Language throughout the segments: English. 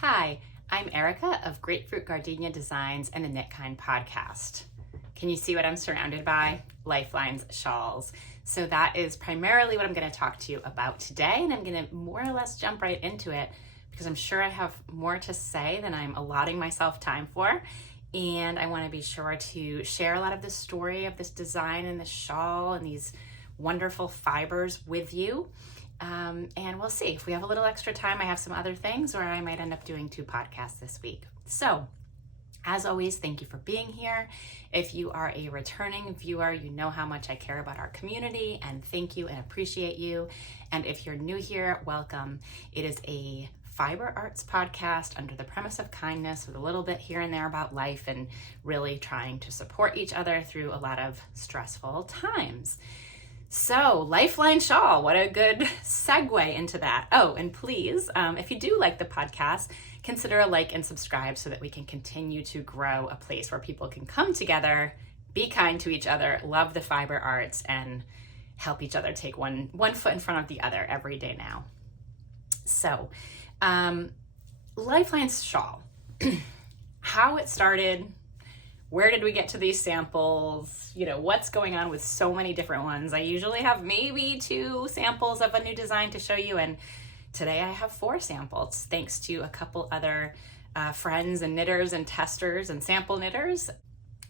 Hi, I'm Erika of Grapefruit Gardenia Designs and the Knit Kind podcast. Can you see what I'm surrounded by? Lifelines shawls. So that is primarily what I'm going to talk to you about today, and I'm going to more or less jump right into it because I'm sure I have more to say than I'm allotting myself time for. And I want to be sure to share a lot of the story of this design and this shawl and these wonderful fibers with you. And we'll see if we have a little extra time. I have some other things, or I might end up doing 2 podcasts this week. So as always, thank you for being here. If you are a returning viewer, you know how much I care about our community, and thank you and appreciate you. And if you're new here, welcome. It is a fiber arts podcast under the premise of kindness with a little bit here and there about life and really trying to support each other through a lot of stressful times. So, Lifeline Shawl, what a good segue into that. Oh, and please, if you do like the podcast, consider a like and subscribe so that we can continue to grow a place where people can come together, be kind to each other, love the fiber arts, and help each other take one foot in front of the other every day now. So, Lifeline's Shawl, how it started. Where did we get to these samples? You know, what's going on with so many different ones? I usually have maybe 2 samples of a new design to show you, and today I have 4 samples, thanks to a couple other friends and knitters and testers and sample knitters.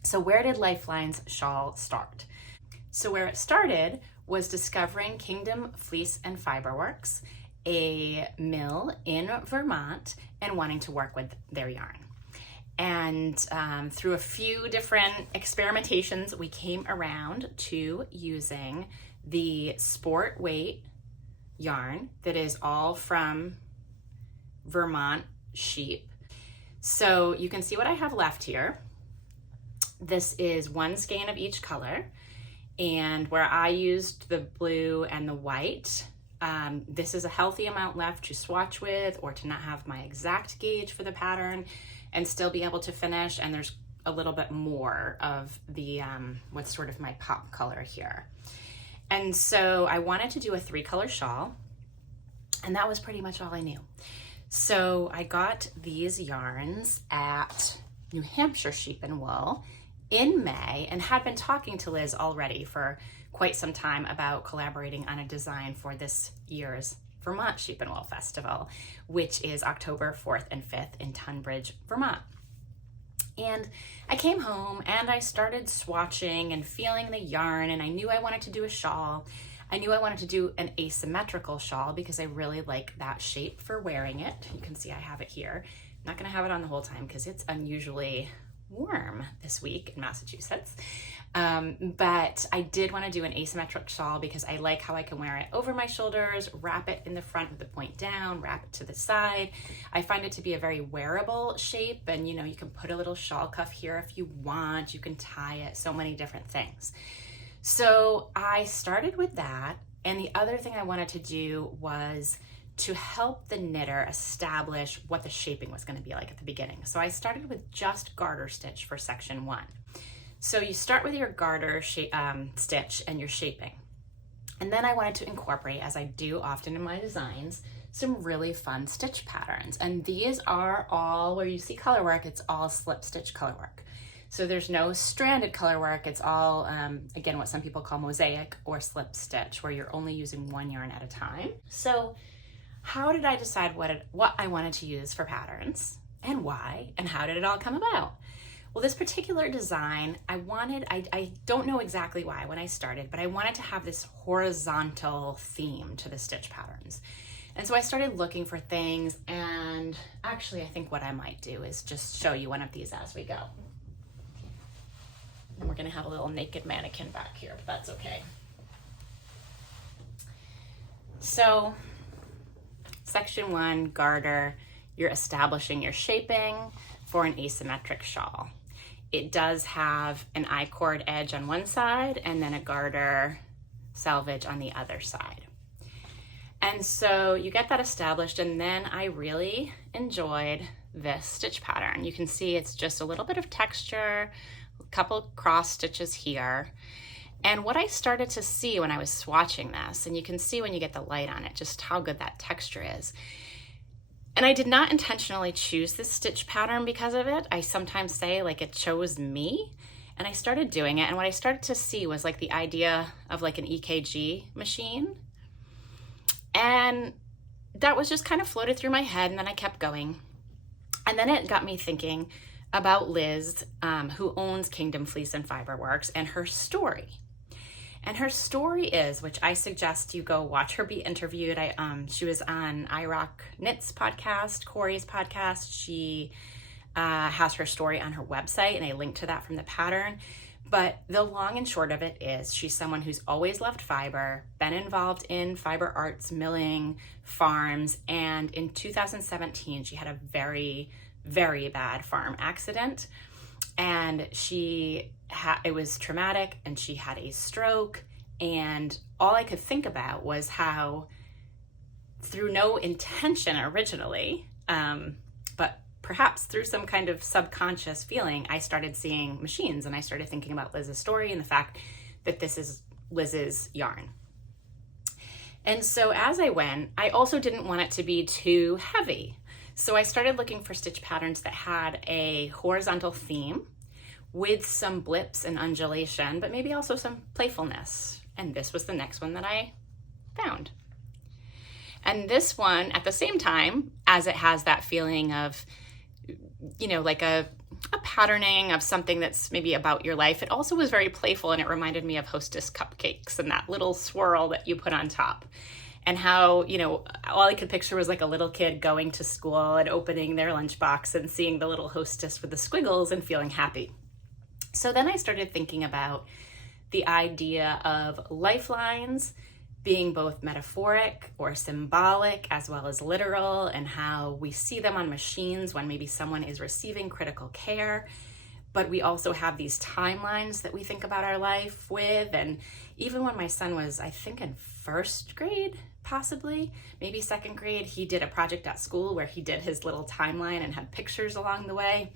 So where did Lifeline's Shawl start? So where it started was discovering Kingdom Fleece and Fiber Works, a mill in Vermont, and wanting to work with their yarn. And through a few different experimentations, we came around to using the sport weight yarn that is all from Vermont sheep. So you can see what I have left here. This is 1 skein of each color, and where I used the blue and the white, this is a healthy amount left to swatch with or to not have my exact gauge for the pattern and still be able to finish. And there's a little bit more of the what's sort of my pop color here. And so I wanted to do a 3-color shawl, and that was pretty much all I knew. So I got these yarns at New Hampshire Sheep and Wool in May and had been talking to Liz already for quite some time about collaborating on a design for this year's Vermont Sheep and Wool Festival, which is October 4th and 5th in Tunbridge, Vermont. And I came home and I started swatching and feeling the yarn, and I knew I wanted to do a shawl. I knew I wanted to do an asymmetrical shawl because I really like that shape for wearing it. You can see I have it here. I'm not gonna have it on the whole time because it's unusually warm this week in Massachusetts. But I did want to do an asymmetric shawl because I like how I can wear it over my shoulders, wrap it in the front with the point down, wrap it to the side. I find it to be a very wearable shape, and you know, you can put a little shawl cuff here if you want, you can tie it, so many different things. So I started with that, and the other thing I wanted to do was to help the knitter establish what the shaping was going to be like at the beginning. So I started with just garter stitch for section 1. So you start with your garter stitch and your shaping. And then I wanted to incorporate, as I do often in my designs, some really fun stitch patterns. And these are all, where you see color work, it's all slip stitch color work. So there's no stranded color work. It's all, again, what some people call mosaic or slip stitch, where you're only using 1 yarn at a time. So how did I decide what I wanted to use for patterns, and why, and how did it all come about? Well, this particular design, I don't know exactly why when I started, but I wanted to have this horizontal theme to the stitch patterns. And so I started looking for things, and actually I think what I might do is just show you one of these as we go. And we're gonna have a little naked mannequin back here, but that's okay. So section 1, garter, you're establishing your shaping for an asymmetric shawl. It does have an I-cord edge on one side and then a garter selvage on the other side. And so you get that established, and then I really enjoyed this stitch pattern. You can see it's just a little bit of texture, a couple cross stitches here. And what I started to see when I was swatching this, and you can see when you get the light on it, just how good that texture is. And I did not intentionally choose this stitch pattern because of it. I sometimes say like it chose me, and I started doing it. And what I started to see was like the idea of like an EKG machine. And that was just kind of floated through my head, and then I kept going. And then it got me thinking about Liz, who owns Kingdom Fleece and Fiber Works, and her story. And her story is, which I suggest you go watch her be interviewed. She was on iRock Knits podcast, Corey's podcast. She has her story on her website, and I linked to that from the pattern. But the long and short of it is she's someone who's always loved fiber, been involved in fiber arts, milling, farms, and in 2017, she had a very, very bad farm accident. And it was traumatic, and she had a stroke. And all I could think about was how, through no intention originally, but perhaps through some kind of subconscious feeling, I started seeing machines, and I started thinking about Liz's story and the fact that this is Liz's yarn. And so as I went, I also didn't want it to be too heavy. So I started looking for stitch patterns that had a horizontal theme with some blips and undulation, but maybe also some playfulness. And this was the next one that I found. And this one, at the same time, as it has that feeling of, like a patterning of something that's maybe about your life, it also was very playful, and it reminded me of Hostess cupcakes and that little swirl that you put on top. And how, all I could picture was like a little kid going to school and opening their lunchbox and seeing the little hostess with the squiggles and feeling happy. So then I started thinking about the idea of lifelines being both metaphoric or symbolic as well as literal, and how we see them on machines when maybe someone is receiving critical care. But we also have these timelines that we think about our life with. And even when my son was, I think, in first grade, possibly, maybe second grade, he did a project at school where he did his little timeline and had pictures along the way.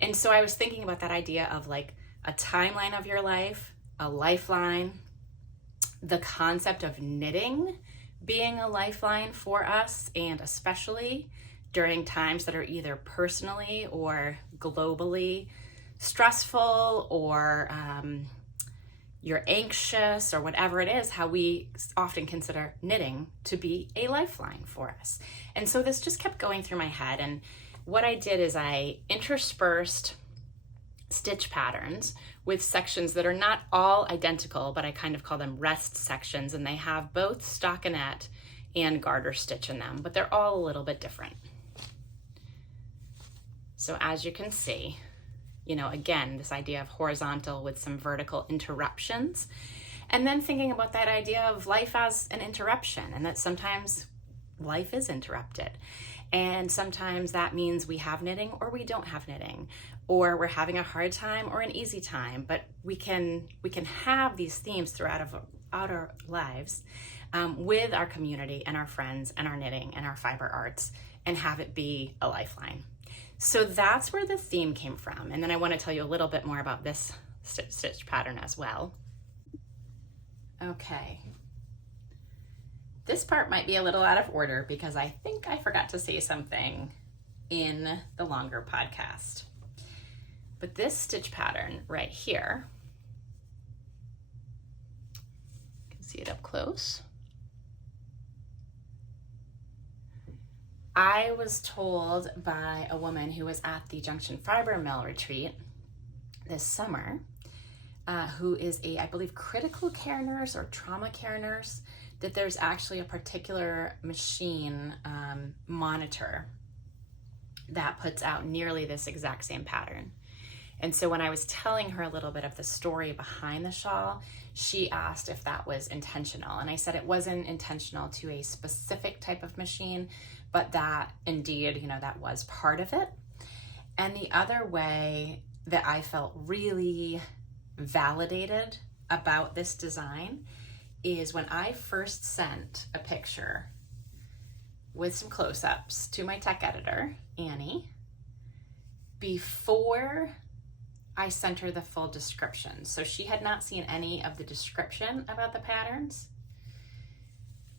And so I was thinking about that idea of like a timeline of your life, a lifeline, the concept of knitting being a lifeline for us, and especially during times that are either personally or globally stressful, or you're anxious, or whatever it is, how we often consider knitting to be a lifeline for us. And so this just kept going through my head. And what I did is I interspersed stitch patterns with sections that are not all identical, but I kind of call them rest sections, and they have both stockinette and garter stitch in them, but they're all a little bit different. So as you can see, again, this idea of horizontal with some vertical interruptions, and then thinking about that idea of life as an interruption, and that sometimes life is interrupted. And sometimes that means we have knitting or we don't have knitting, or we're having a hard time or an easy time, but we can have these themes throughout our lives with our community and our friends and our knitting and our fiber arts, and have it be a lifeline. So that's where the theme came from. And then I want to tell you a little bit more about this stitch pattern as well. Okay. This part might be a little out of order because I think I forgot to say something in the longer podcast. But this stitch pattern right here, you can see it up close. I was told by a woman who was at the Junction Fiber Mill retreat this summer, who is I believe, critical care nurse or trauma care nurse, that there's actually a particular machine monitor that puts out nearly this exact same pattern. And so when I was telling her a little bit of the story behind the shawl, she asked if that was intentional. And I said it wasn't intentional to a specific type of machine, but that indeed, you know, that was part of it. And the other way that I felt really validated about this design is when I first sent a picture with some close-ups to my tech editor, Annie, before I sent her the full description. So she had not seen any of the description about the patterns.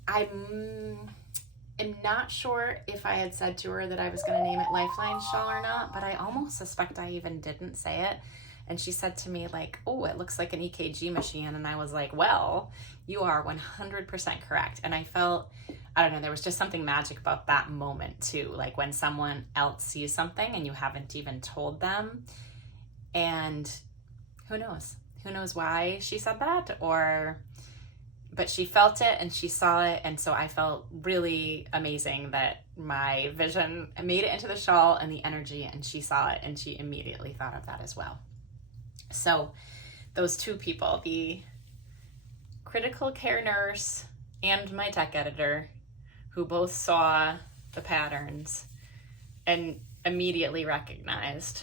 I am not sure if I had said to her that I was going to name it Lifelines Shawl or not, but I almost suspect I even didn't say it. And she said to me like, oh, it looks like an EKG machine. And I was like, well, you are 100% correct. And I felt, I don't know, there was just something magic about that moment too. Like when someone else sees something and you haven't even told them, and who knows why she said that, but she felt it and she saw it. And so I felt really amazing that my vision made it into the shawl and the energy, and she saw it and she immediately thought of that as well. So those two people, the critical care nurse and my tech editor, who both saw the patterns and immediately recognized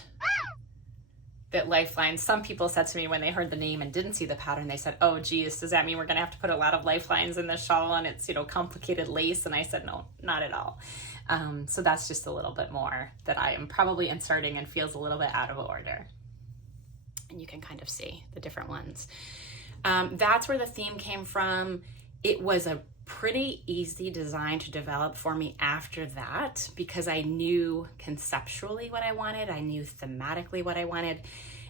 that Lifelines, some people said to me when they heard the name and didn't see the pattern, they said, oh geez, does that mean we're gonna have to put a lot of lifelines in this shawl and it's, you know, complicated lace? And I said, no, not at all. So that's just a little bit more that I am probably inserting and feels a little bit out of order. And you can kind of see the different ones. That's where the theme came from. It was a pretty easy design to develop for me after that, because I knew conceptually what I wanted. I knew thematically what I wanted.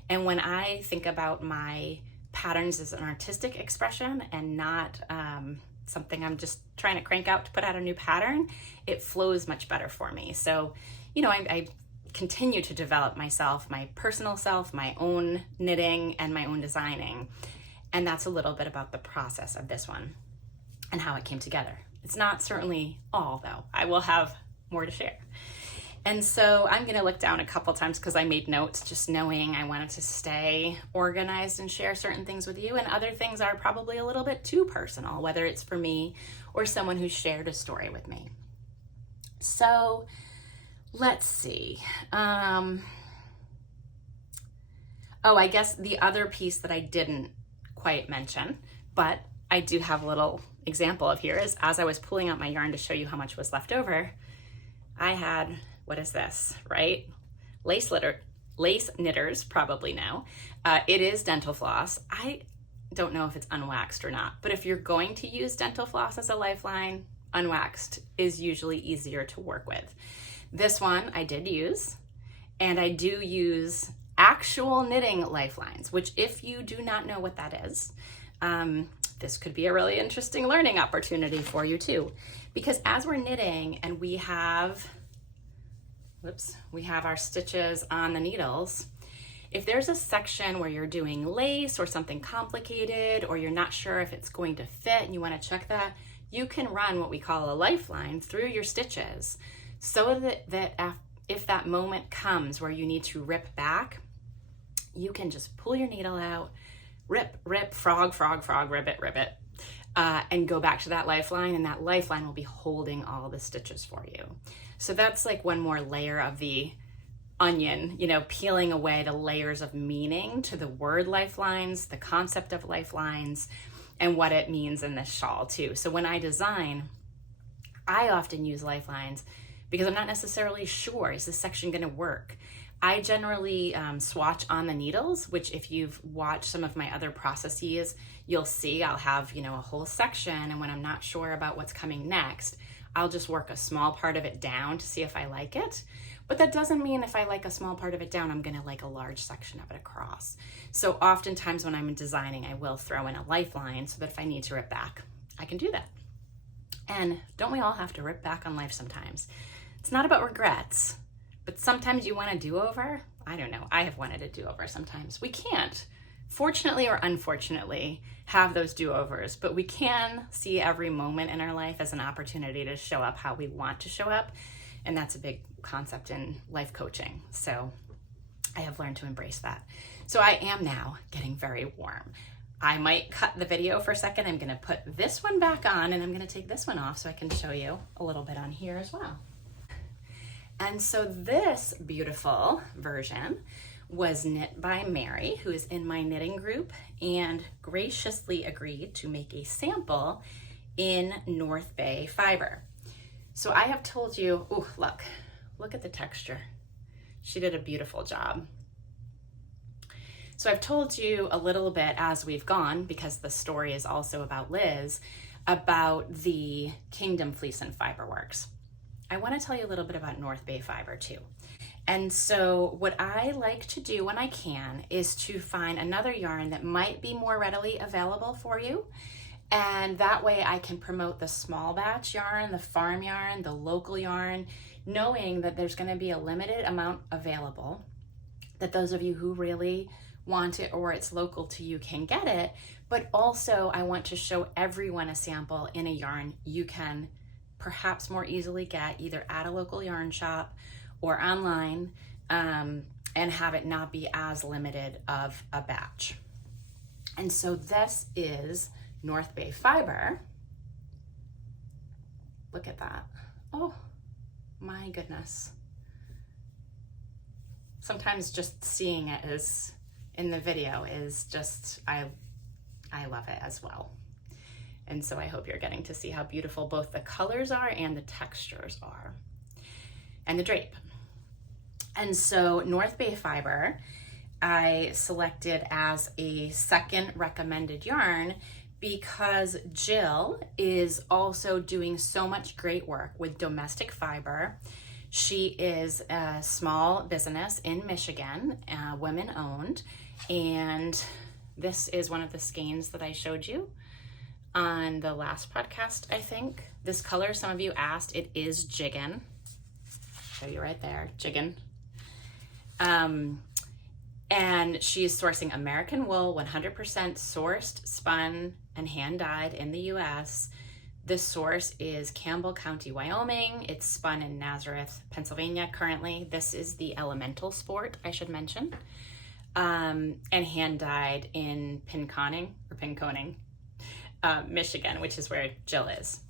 And when I think about my patterns as an artistic expression and not something I'm just trying to crank out to put out a new pattern, it flows much better for me. So, you know, I continue to develop myself, my personal self, my own knitting and my own designing. And that's a little bit about the process of this one and how it came together. It's not certainly all though. I will have more to share. And so I'm gonna look down a couple times because I made notes just knowing I wanted to stay organized and share certain things with you, and other things are probably a little bit too personal, whether it's for me or someone who shared a story with me. So let's see. Oh, I guess the other piece that I didn't quite mention, but I do have a little example of here is as I was pulling out my yarn to show you how much was left over, I had, what is this, right? Lace knitters, probably know. It is dental floss. I don't know if it's unwaxed or not, but if you're going to use dental floss as a lifeline, unwaxed is usually easier to work with. This one I did use, and I do use actual knitting lifelines, which if you do not know what that is, this could be a really interesting learning opportunity for you too. Because as we're knitting and we have our stitches on the needles, if there's a section where you're doing lace or something complicated, or you're not sure if it's going to fit and you want to check that, you can run what we call a lifeline through your stitches, so that if that moment comes where you need to rip back, you can just pull your needle out, rip, frog, rip it, and go back to that lifeline, and that lifeline will be holding all the stitches for you. So that's like one more layer of the onion, you know, peeling away the layers of meaning to the word lifelines, the concept of lifelines, and what it means in this shawl too. So when I design, I often use lifelines because I'm not necessarily sure, is this section gonna work? I generally swatch on the needles, which if you've watched some of my other processes, you'll see I'll have, you know, a whole section, and when I'm not sure about what's coming next, I'll just work a small part of it down to see if I like it. But that doesn't mean if I like a small part of it down, I'm gonna like a large section of it across. So oftentimes when I'm designing, I will throw in a lifeline so that if I need to rip back, I can do that. And don't we all have to rip back on life sometimes? It's not about regrets, but sometimes you want a do-over. I don't know, I have wanted a do-over sometimes. We can't, fortunately or unfortunately, have those do-overs, but we can see every moment in our life as an opportunity to show up how we want to show up. And that's a big concept in life coaching. So I have learned to embrace that. So I am now getting very warm. I might cut the video for a second. I'm gonna put this one back on and I'm gonna take this one off so I can show you a little bit on here as well. And so this beautiful version was knit by Mary, who is in my knitting group, and graciously agreed to make a sample in North Bay fiber. So I have told you, oh, look at the texture. She did a beautiful job. So I've told you a little bit as we've gone, because the story is also about Liz, about the Kingdom Fleece and Fiber Works. I want to tell you a little bit about North Bay Fiber too. And so what I like to do when I can is to find another yarn that might be more readily available for you. And that way I can promote the small batch yarn, the farm yarn, the local yarn, knowing that there's going to be a limited amount available, that those of you who really want it or it's local to you can get it. But also I want to show everyone a sample in a yarn you can perhaps more easily get either at a local yarn shop or online, and have it not be as limited of a batch. And so this is North Bay Fiber. Look at that. Oh my goodness. Sometimes just seeing it is in the video is just, I love it as well. And so I hope you're getting to see how beautiful both the colors are and the textures are, and the drape. And so North Bay Fiber, I selected as a second recommended yarn because Jill is also doing so much great work with domestic fiber. She is a small business in Michigan, women owned, and this is one of the skeins that I showed you on the last podcast, I think. This color, some of you asked, it is Jiggin. Show you right there, Jiggin. And she's sourcing American wool, 100% sourced, spun, and hand-dyed in the US. This source is Campbell County, Wyoming. It's spun in Nazareth, Pennsylvania currently. This is the Elemental Sport, I should mention. And hand-dyed in Pinconning, Michigan, which is where Jill is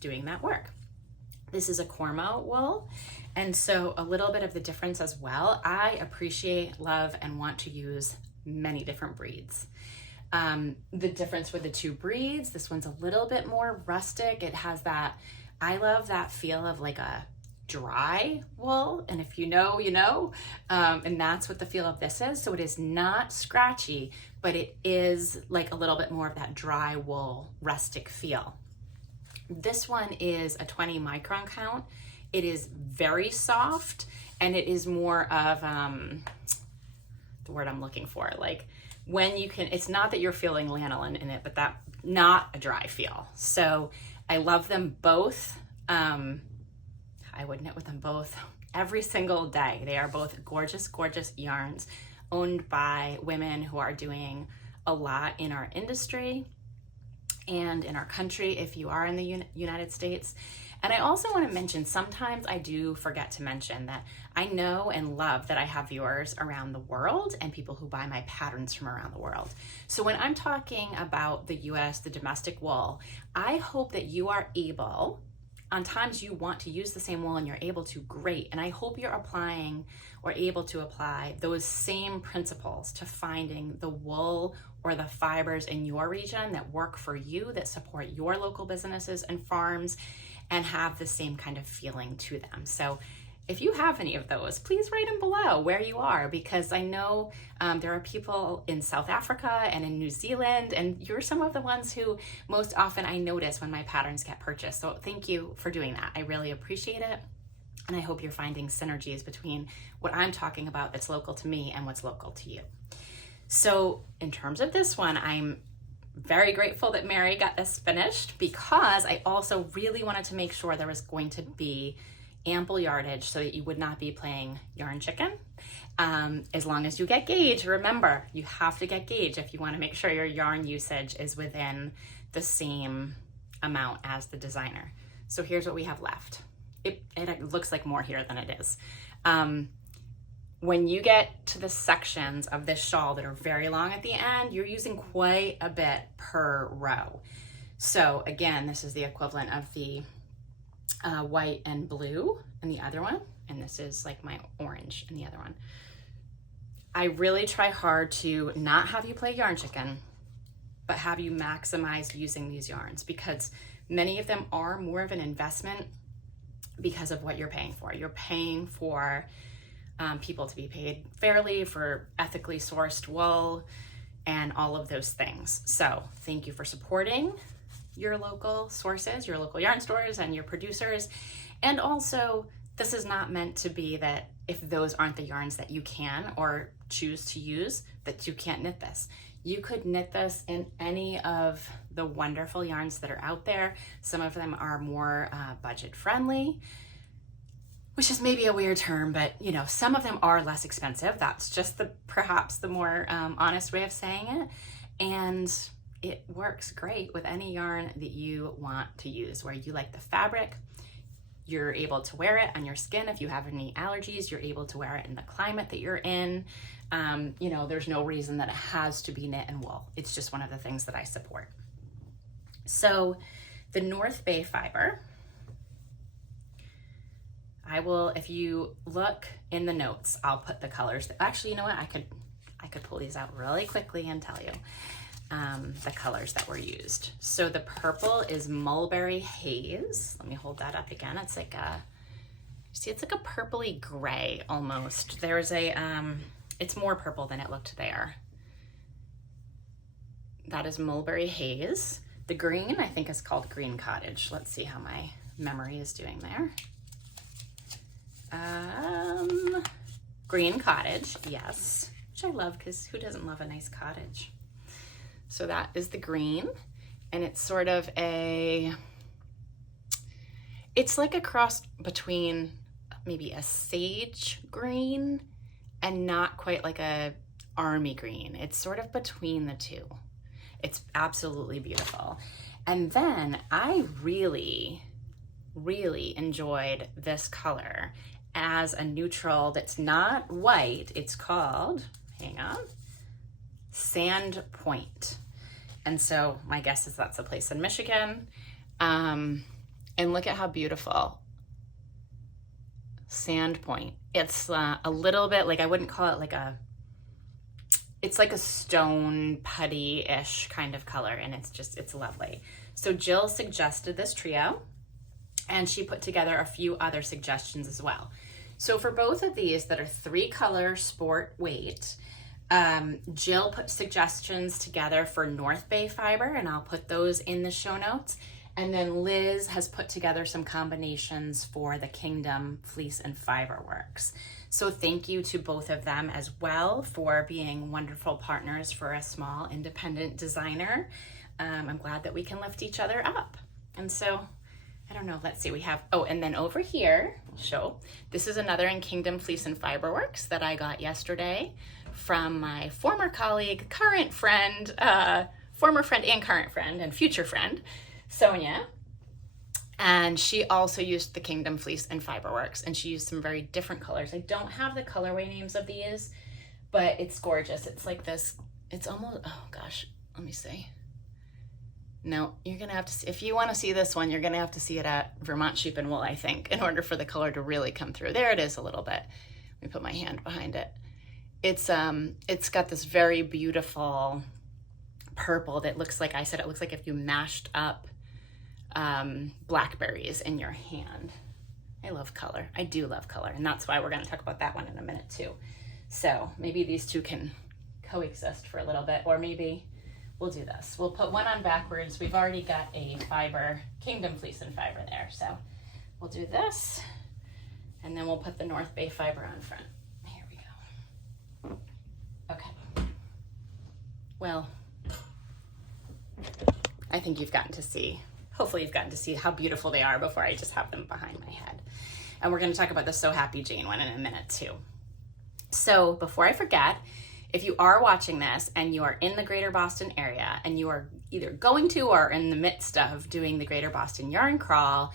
doing that work. This is a Cormo wool. And so a little bit of the difference as well. I appreciate, love, and want to use many different breeds. The difference with the two breeds, this one's a little bit more rustic. It has that, I love that feel of like a dry wool. And if you know, you know, and that's what the feel of this is. So it is not scratchy, but it is like a little bit more of that dry wool, rustic feel. This one is a 20 micron count. It is very soft, and it is more of, the word I'm looking for, like when you can, it's not that you're feeling lanolin in it, but that not a dry feel. So I love them both. I would knit with them both every single day. They are both gorgeous, gorgeous yarns owned by women who are doing a lot in our industry and in our country if you are in the United States. And I also want to mention, sometimes I do forget to mention that I know and love that I have viewers around the world and people who buy my patterns from around the world. So when I'm talking about the US, the domestic wool, I hope that you are able, on times you want to use the same wool and you're able to, great. And I hope you're applying or able to apply those same principles to finding the wool or the fibers in your region that work for you, that support your local businesses and farms, and have the same kind of feeling to them. So if you have any of those, please write them below where you are, because I know there are people in South Africa and in New Zealand, and you're some of the ones who most often I notice when my patterns get purchased. So thank you for doing that. I really appreciate it. And I hope you're finding synergies between what I'm talking about that's local to me and what's local to you. So in terms of this one, I'm very grateful that Mary got this finished, because I also really wanted to make sure there was going to be ample yardage so that you would not be playing yarn chicken. As long as you get gauge, remember, you have to get gauge if you want to make sure your yarn usage is within the same amount as the designer. So here's what we have left. It looks like more here than it is. when you get to the sections of this shawl that are very long at the end, you're using quite a bit per row. So again, this is the equivalent of the white and blue in the other one, and this is like my orange in the other one. I really try hard to not have you play yarn chicken, but have you maximize using these yarns, because many of them are more of an investment because of what you're paying for. You're paying for people to be paid fairly, for ethically sourced wool, and all of those things. So thank you for supporting your local sources, your local yarn stores, and your producers. And also, this is not meant to be that if those aren't the yarns that you can or choose to use, that you can't knit this. You could knit this in any of the wonderful yarns that are out there. Some of them are more budget friendly, which is maybe a weird term, but you know, some of them are less expensive. That's just perhaps the more honest way of saying it. And it works great with any yarn that you want to use, where you like the fabric. You're able to wear it on your skin. If you have any allergies, you're able to wear it in the climate that you're in. You know, there's no reason that it has to be knit in wool. It's just one of the things that I support. So the North Bay fiber, I will, if you look in the notes, I'll put the colors. Actually, you know what? I could pull these out really quickly and tell you the colors that were used. So the purple is Mulberry Haze. Let me hold that up again. It's like a, see, it's like a purpley gray almost. There's a, it's more purple than it looked there. That is Mulberry Haze. The green, I think, is called Green Cottage. Let's see how my memory is doing there. Green Cottage, yes, which I love, because who doesn't love a nice cottage? So that is the green, and it's sort of a, it's like a cross between maybe a sage green and not quite like a army green. It's sort of between the two. It's absolutely beautiful. And then I really, really enjoyed this color as a neutral that's not white. It's called, hang on, Sand Point. And so my guess is that's a place in Michigan. And look at how beautiful. Sand Point. It's a little bit like, I wouldn't call it like a, it's like a stone putty-ish kind of color, and it's just, it's lovely. So Jill suggested this trio, and she put together a few other suggestions as well. So for both of these that are 3-color sport weight, Jill put suggestions together for North Bay fiber, and I'll put those in the show notes. And then Liz has put together some combinations for the Kingdom Fleece and Fiber Works. So thank you to both of them as well for being wonderful partners for a small independent designer. I'm glad that we can lift each other up. And so, I don't know, let's see, we have, oh, and then over here, show, this is another in Kingdom Fleece and Fiber Works that I got yesterday from my former colleague, current friend, former friend and current friend and future friend, Sonia. And she also used the Kingdom Fleece and Fiber Works, and she used some very different colors. I don't have the colorway names of these, but it's gorgeous. It's like this, it's almost, oh gosh, let me see. No, you're gonna have to see, if you wanna see this one, you're gonna have to see it at Vermont Sheep and Wool, I think, in order for the color to really come through. There it is a little bit. Let me put my hand behind it. It's got this very beautiful purple that looks like, I said, it looks like if you mashed up blackberries in your hand. I love color. I do love color, and that's why we're going to talk about that one in a minute too. So maybe these two can coexist for a little bit, or maybe we'll do this. We'll put one on backwards. We've already got a fiber, Kingdom Fleece and Fiber there, so we'll do this, and then we'll put the North Bay fiber on front. Here we go. Okay. Well, I think you've gotten to see, hopefully you've gotten to see how beautiful they are before I just have them behind my head. And we're going to talk about the So Happy Jane one in a minute too. So before I forget, if you are watching this and you are in the Greater Boston area and you are either going to or in the midst of doing the Greater Boston Yarn Crawl,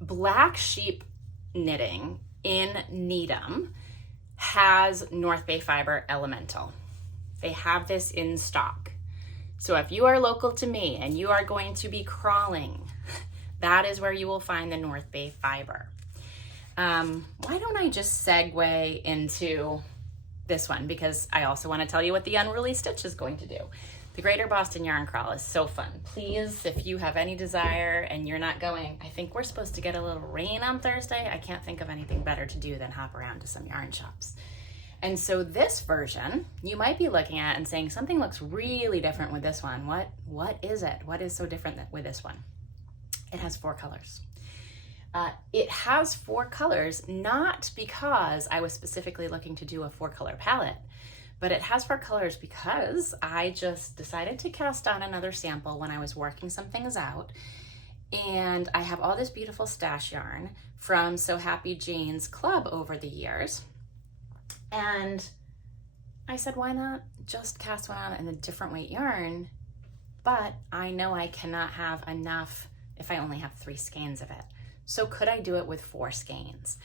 Black Sheep Knitting in Needham has North Bay Fiber Elemental. They have this in stock. So if you are local to me and you are going to be crawling, that is where you will find the North Bay Fiber. Why don't I just segue into this one, because I also want to tell you what the Unruly Stitch is going to do. The Greater Boston Yarn Crawl is so fun. Please, if you have any desire and you're not going, I think we're supposed to get a little rain on Thursday. I can't think of anything better to do than hop around to some yarn shops. And so this version, you might be looking at and saying, something looks really different with this one. What is it? What is so different with this one? It has 4 colors. It has 4 colors, not because I was specifically looking to do a 4-color palette, but it has 4 colors because I just decided to cast on another sample when I was working some things out. And I have all this beautiful stash yarn from So Happy Jane's club over the years. And I said, why not just cast one on in a different weight yarn? But I know I cannot have enough if I only have 3 skeins of it. So could I do it with 4 skeins?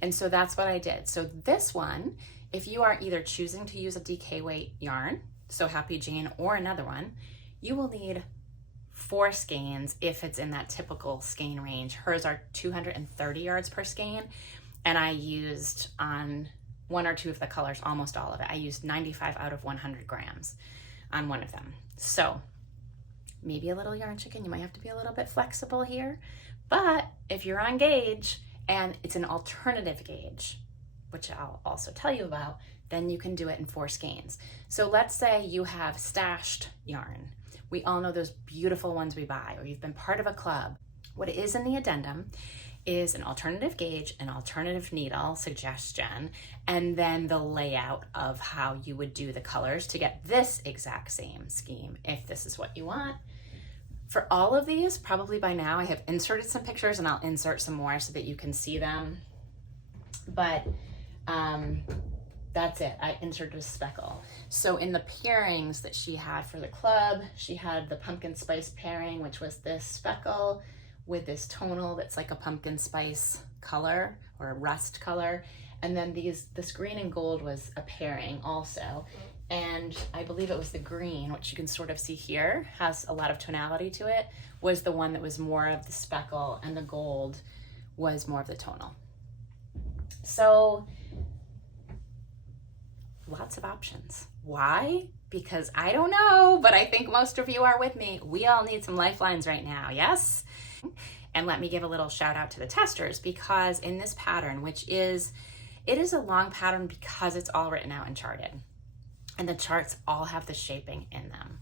And so that's what I did. So this one, if you are either choosing to use a DK weight yarn, So Happy Jane, or another one, you will need 4 skeins if it's in that typical skein range. Hers are 230 yards per skein, and I used on 1 or 2 of the colors, almost all of it. I used 95 out of 100 grams on one of them. So maybe a little yarn chicken, you might have to be a little bit flexible here, but if you're on gauge and it's an alternative gauge, which I'll also tell you about, then you can do it in 4 skeins. So let's say you have stashed yarn. We all know those beautiful ones we buy, or you've been part of a club. What is in the addendum is an alternative gauge, an alternative needle suggestion, and then the layout of how you would do the colors to get this exact same scheme if this is what you want. For all of these, probably by now I have inserted some pictures, and I'll insert some more so that you can see them. But that's it. I inserted a speckle. So in the pairings that she had for the club, she had the pumpkin spice pairing, which was this speckle with this tonal that's like a pumpkin spice color or a rust color. And then this green and gold was a pairing also. And I believe it was the green, which you can sort of see here, has a lot of tonality to it, was the one that was more of the speckle, and the gold was more of the tonal. So lots of options. Why? Because I don't know, but I think most of you are with me. We all need some lifelines right now, yes? And let me give a little shout out to the testers, because in this pattern, it is a long pattern because it's all written out and charted. And the charts all have the shaping in them.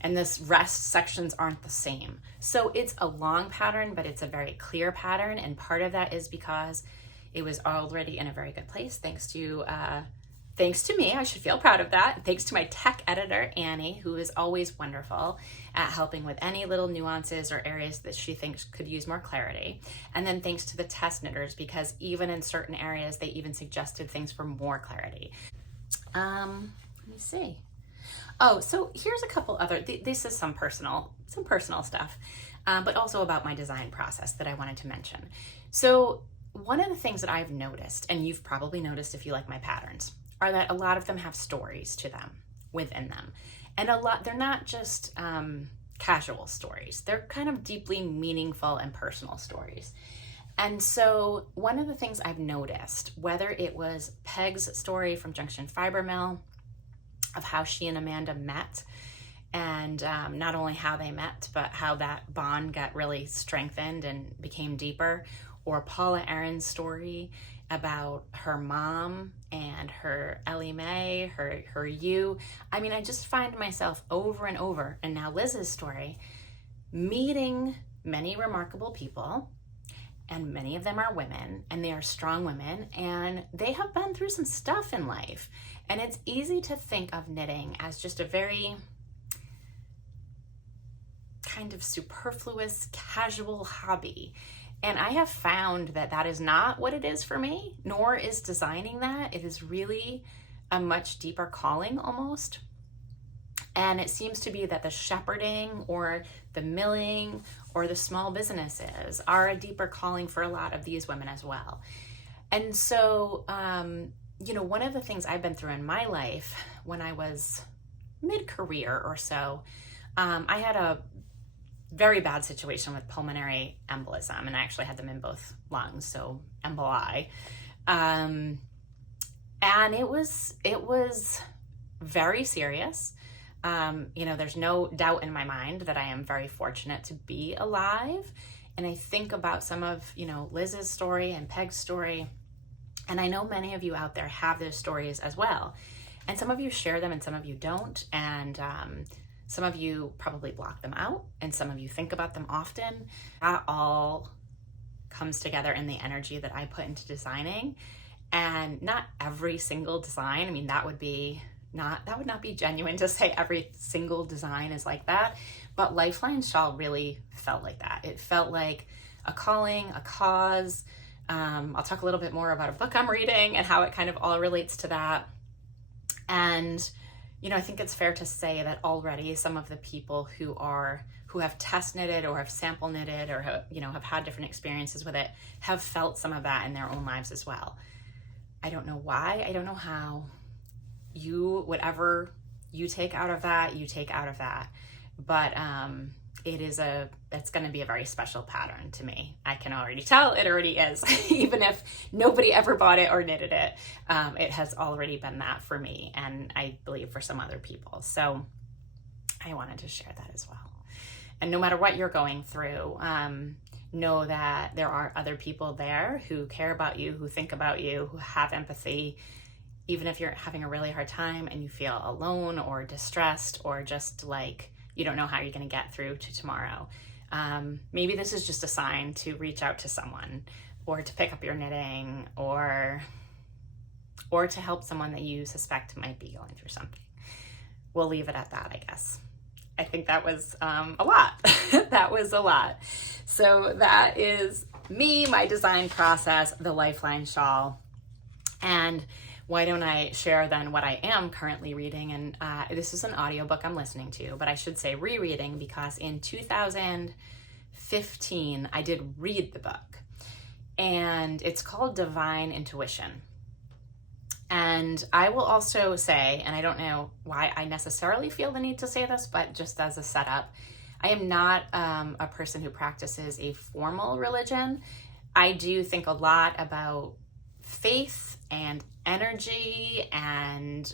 And this rest sections aren't the same. So it's a long pattern, but it's a very clear pattern. And part of that is because it was already in a very good place, thanks to me. I should feel proud of that. Thanks to my tech editor, Annie, who is always wonderful at helping with any little nuances or areas that she thinks could use more clarity. And then thanks to the test knitters, because even in certain areas, they even suggested things for more clarity. Let me see. Oh, so here's a couple other, this is some personal stuff, but also about my design process that I wanted to mention. So one of the things that I've noticed, and you've probably noticed if you like my patterns, are that a lot of them have stories to them within them. And they're not just casual stories. They're kind of deeply meaningful and personal stories. And so one of the things I've noticed, whether it was Peg's story from Junction Fiber Mill, of how she and Amanda met, and not only how they met, but how that bond got really strengthened and became deeper, or Paula Aaron's story about her mom and her Ellie Mae, her you. I mean, I just find myself over and over, and now Liz's story, meeting many remarkable people, and many of them are women, and they are strong women, and they have been through some stuff in life. And it's easy to think of knitting as just a very kind of superfluous, casual hobby. And I have found that that is not what it is for me, nor is designing that. It is really a much deeper calling almost. And it seems to be that the shepherding or the milling or the small businesses are a deeper calling for a lot of these women as well. And so one of the things I've been through in my life when I was mid-career or so, I had a very bad situation with pulmonary embolism, and I actually had them in both lungs, so emboli. And it was very serious. There's no doubt in my mind that I am very fortunate to be alive. And I think about some of, Liz's story and Peg's story. And I know many of you out there have those stories as well. And some of you share them and some of you don't. And some of you probably block them out and some of you think about them often. That all comes together in the energy that I put into designing. And not every single design, I mean, that would not be genuine to say every single design is like that. But Lifelines Shawl really felt like that. It felt like a calling, a cause. I'll talk a little bit more about a book I'm reading and how it kind of all relates to that. And, I think it's fair to say that already some of the people who have test knitted or have sample knitted or have had different experiences with it have felt some of that in their own lives as well. I don't know why, I don't know how. Whatever you take out of that, you take out of that. But it's going to be a very special pattern to me. I can already tell it already is. Even if nobody ever bought it or knitted it, it has already been that for me, and I believe for some other people. So I wanted to share that as well. And no matter what you're going through, know that there are other people there who care about you, who think about you, who have empathy. Even if you're having a really hard time and you feel alone or distressed or just like you don't know how you're going to get through to tomorrow, maybe this is just a sign to reach out to someone or to pick up your knitting or to help someone that you suspect might be going through something. We'll leave it at that, I guess. I think that was a lot. That was a lot. So that is me, my design process, the Lifeline Shawl. And why don't I share then what I am currently reading? And this is an audiobook I'm listening to, but I should say rereading, because in 2015, I did read the book. And it's called Divine Intuition. And I will also say, and I don't know why I necessarily feel the need to say this, but just as a setup, I am not a person who practices a formal religion. I do think a lot about faith and energy, and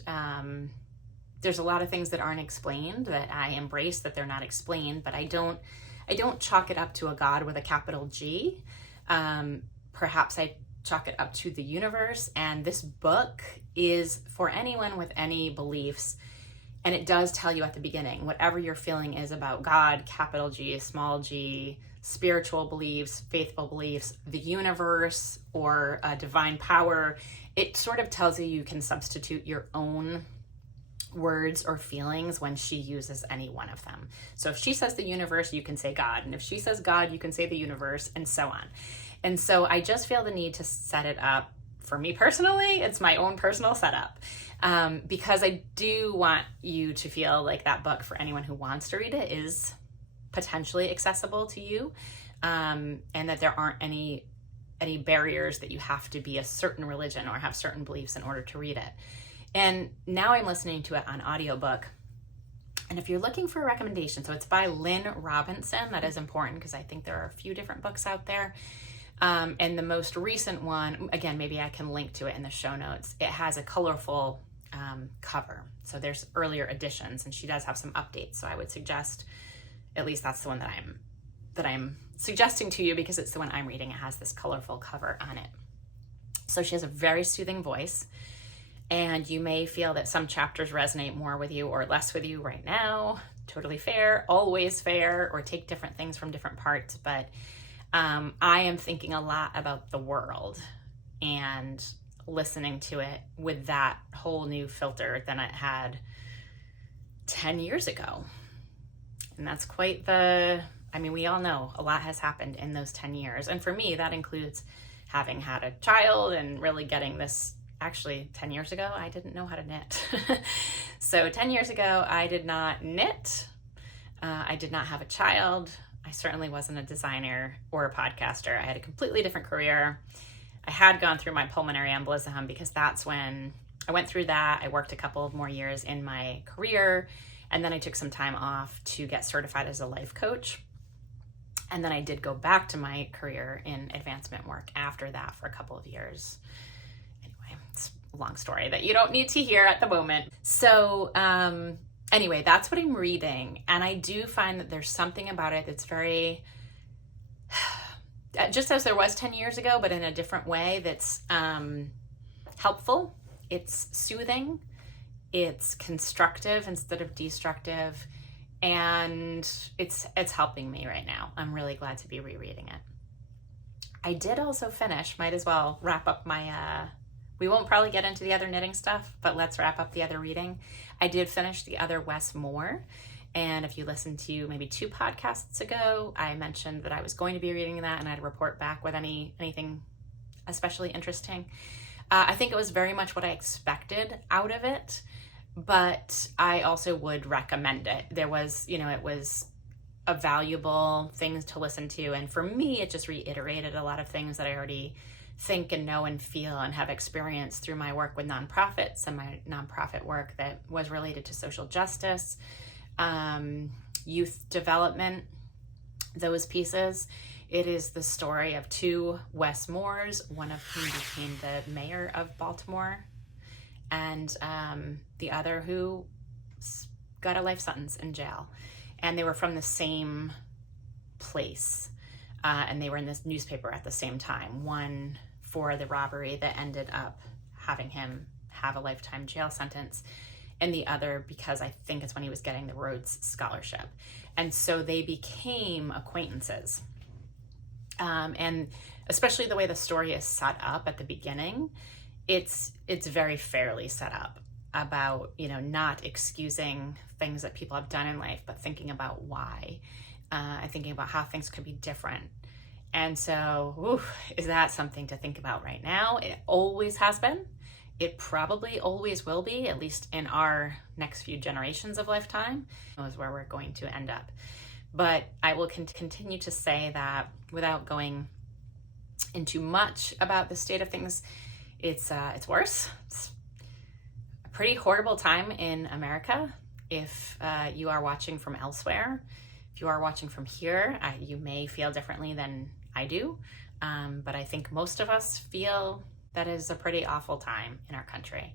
there's a lot of things that aren't explained that I embrace that they're not explained, but I don't chalk it up to a God with a capital G. Perhaps I chalk it up to the universe, and this book is for anyone with any beliefs. And it does tell you at the beginning, whatever your feeling is about God, capital G, small g, spiritual beliefs, faithful beliefs, the universe, or divine power, it sort of tells you can substitute your own words or feelings when she uses any one of them. So if she says the universe, you can say God. And if she says God, you can say the universe, and so on. And so I just feel the need to set it up. For me personally, it's my own personal setup, because I do want you to feel like that book, for anyone who wants to read it, is potentially accessible to you, and that there aren't any barriers that you have to be a certain religion or have certain beliefs in order to read it. And now I'm listening to it on audiobook. And if you're looking for a recommendation, so it's by Lynn Robinson. That is important because I think there are a few different books out there. And the most recent one, again, maybe I can link to it in the show notes. It has a colorful cover. So there's earlier editions, and she does have some updates. So I would suggest, at least that's the one that I'm suggesting to you, because it's the one I'm reading. It has this colorful cover on it. So she has a very soothing voice, and you may feel that some chapters resonate more with you or less with you right now. Totally fair, always fair, or take different things from different parts. But I am thinking a lot about the world and listening to it with that whole new filter than it had 10 years ago. And that's quite we all know a lot has happened in those 10 years. And for me, that includes having had a child and really getting this. Actually, 10 years ago, I didn't know how to knit. So 10 years ago, I did not knit. I did not have a child. I certainly wasn't a designer or a podcaster. I had a completely different career. I had gone through my pulmonary embolism, because that's when I went through that. I worked a couple of more years in my career, and then I took some time off to get certified as a life coach. And then I did go back to my career in advancement work after that for a couple of years. Anyway, it's a long story that you don't need to hear at the moment. So anyway, that's what I'm reading. And I do find that there's something about it that's very, just as there was 10 years ago, but in a different way, that's helpful. It's soothing. It's constructive instead of destructive. And it's helping me right now. I'm really glad to be rereading it. I did also finish, might as well wrap up my, we won't probably get into the other knitting stuff, but let's wrap up the other reading. I did finish The Other Wes Moore. And if you listened to maybe 2 podcasts ago, I mentioned that I was going to be reading that, and I'd report back with anything especially interesting. I think it was very much what I expected out of it, but I also would recommend it. There was, it was a valuable thing to listen to. And for me, it just reiterated a lot of things that I already think and know and feel and have experienced through my work with nonprofits and my nonprofit work that was related to social justice, youth development, those pieces. It is the story of 2 Wes Moores, one of whom became the mayor of Baltimore, and the other who got a life sentence in jail. And they were from the same place, and they were in this newspaper at the same time. One for the robbery that ended up having him have a lifetime jail sentence, and the other because I think it's when he was getting the Rhodes Scholarship. And so they became acquaintances. And especially the way the story is set up at the beginning, it's very fairly set up about, not excusing things that people have done in life, but thinking about why, and thinking about how things could be different. And so, is that something to think about right now? It always has been. It probably always will be, at least in our next few generations of lifetime, is where we're going to end up. But I will continue to say that without going into much about the state of things, it's worse. It's a pretty horrible time in America. If you are watching from elsewhere, if you are watching from here, you may feel differently than I do. But I think most of us feel that is a pretty awful time in our country.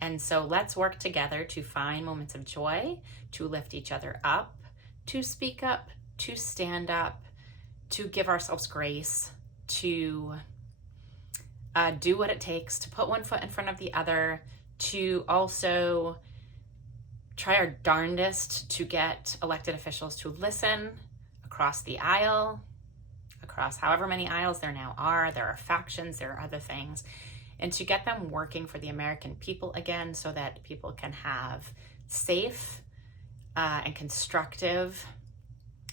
And so let's work together to find moments of joy, to lift each other up, to speak up, to stand up, to give ourselves grace, to do what it takes, to put one foot in front of the other, to also try our darndest to get elected officials to listen across the aisle, across however many aisles there now are. There are factions, there are other things, and to get them working for the American people again so that people can have safe and constructive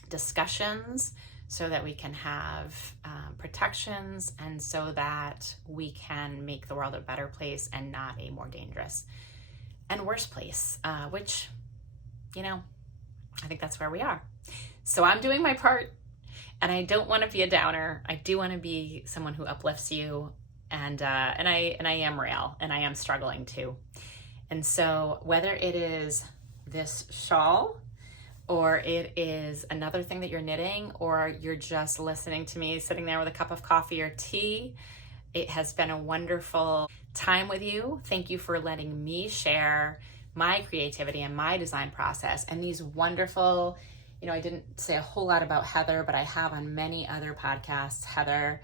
discussions, so that we can have protections, and so that we can make the world a better place and not a more dangerous and worse place, which, I think that's where we are. So I'm doing my part, and I don't want to be a downer. I do want to be someone who uplifts you, and I am real, and I am struggling too. And so whether it is this shawl, or it is another thing that you're knitting, or you're just listening to me sitting there with a cup of coffee or tea, it has been a wonderful time with you. Thank you for letting me share my creativity and my design process and these wonderful, I didn't say a whole lot about Heather, but I have on many other podcasts. Heather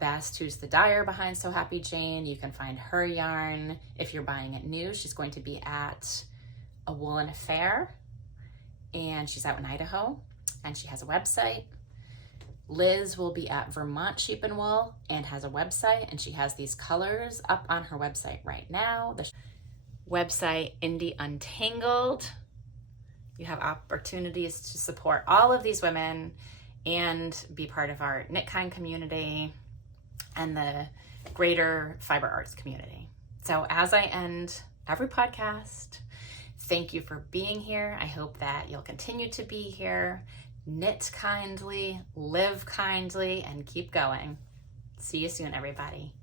Best, who's the dyer behind So Happy Jane. You can find her yarn if you're buying it new. She's going to be at a Woolen Fair, and she's out in Idaho, and she has a website. Liz will be at Vermont Sheep and Wool and has a website, and she has these colors up on her website right now. The website, Indie Untangled. You have opportunities to support all of these women and be part of our KnitKind community and the greater fiber arts community. So as I end every podcast, thank you for being here. I hope that you'll continue to be here. Knit kindly, live kindly, and keep going. See you soon, everybody.